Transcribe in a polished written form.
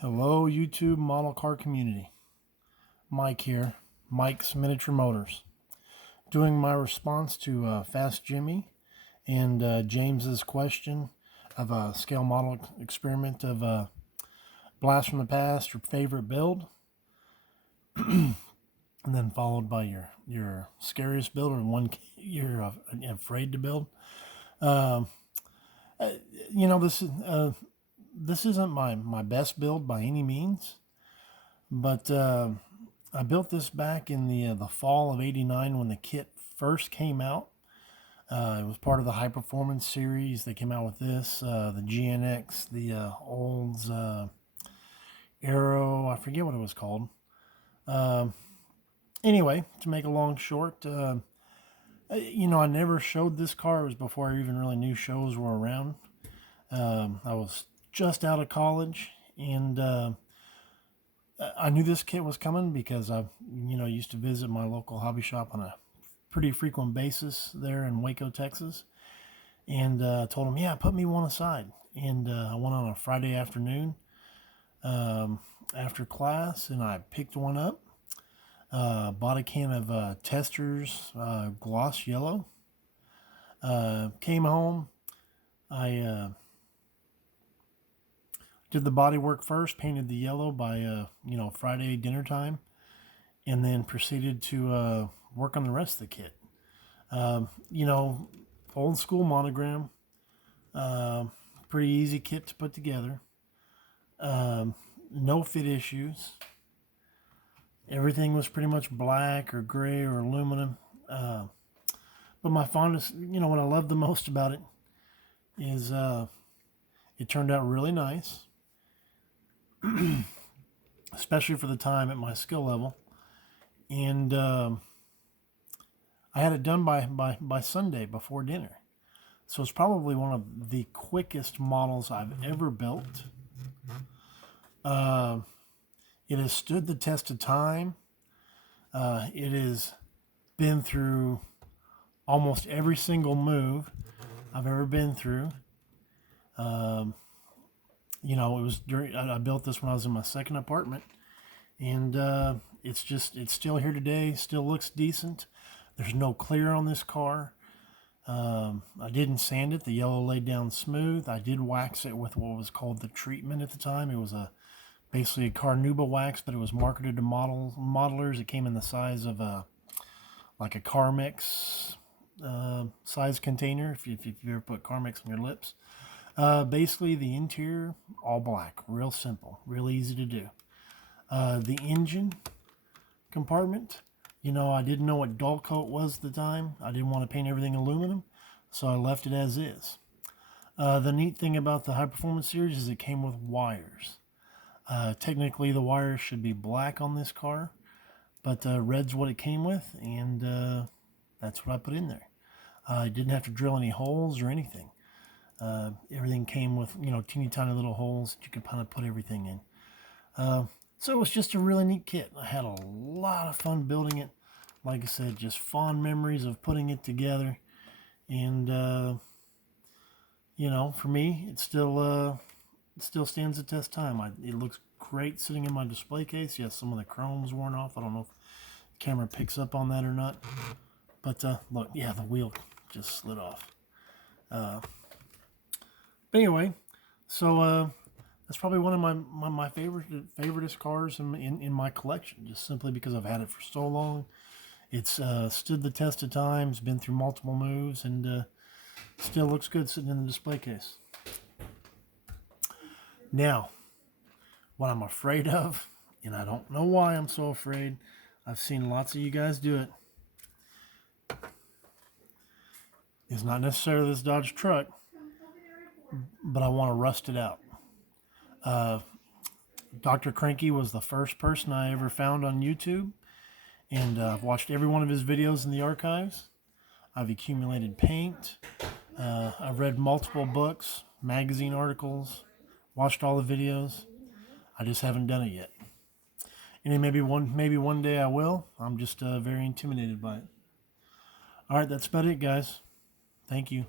Hello, YouTube model car community. Mike here, Mike's Miniature Motors. Doing my response to Fast Jimmy and James's question of a scale model experiment of Blast from the Past, your favorite build, and then followed by your scariest build or one you're afraid to build. This isn't my best build by any means, but I built this back in the fall of '89 when the kit first came out. It was part of the high performance series. They came out with this, the GNX, the Olds Aero, I forget what it was called. Anyway, to make a long short, I never showed this car. It was before I even really knew shows were around. I was just out of college, and I knew this kit was coming because I, used to visit my local hobby shop on a pretty frequent basis there in Waco, Texas, and told them, yeah, put me one aside. And I went on a Friday afternoon after class, and I picked one up. Bought a can of Testors gloss yellow. Came home. I did the body work first, painted the yellow by Friday dinner time, and then proceeded to work on the rest of the kit. Old school monogram, pretty easy kit to put together. No fit issues. Everything was pretty much black or gray or aluminum. But my fondest, what I love the most about it is it turned out really nice, especially for the time at my skill level. And I had it done by Sunday before dinner. So it's probably one of the quickest models I've ever built. It has stood the test of time. It has been through almost every single move I've ever been through. It was I built this when I was in my second apartment, and it's still here today. Still looks decent. There's no clear on this car. I didn't sand it. The yellow laid down smooth. I did wax it with what was called the treatment at the time. It was basically a Carnauba wax, but it was marketed to modelers. It came in the size of like a Carmex size container, if you ever put Carmex on your lips. Basically, the interior, all black. Real simple. Real easy to do. The engine compartment, I didn't know what dull coat was at the time. I didn't want to paint everything aluminum, so I left it as is. The neat thing about the high performance series is it came with wires. Technically, the wires should be black on this car, but red's what it came with, and that's what I put in there. I didn't have to drill any holes or anything. Everything came with, teeny tiny little holes that you could kind of put everything in. So it was just a really neat kit. I had a lot of fun building it. Like I said, just fond memories of putting it together. And, for me, it still stands the test of time. It looks great sitting in my display case. Yes, some of the chrome's worn off. I don't know if the camera picks up on that or not. But look, yeah, the wheel just slid off. But anyway, so that's probably one of my favoriteest cars in my collection, just simply because I've had it for so long. It's stood the test of time. It's been through multiple moves, and still looks good sitting in the display case. Now, what I'm afraid of, and I don't know why I'm so afraid, I've seen lots of you guys do it, is not necessarily this Dodge truck, but I want to rust it out. Dr. Cranky was the first person I ever found on YouTube, and I've watched every one of his videos in the archives. I've accumulated paint. I've read multiple books, magazine articles, watched all the videos. I just haven't done it yet. And maybe one day I will. I'm just very intimidated by it. All right, that's about it, guys. Thank you.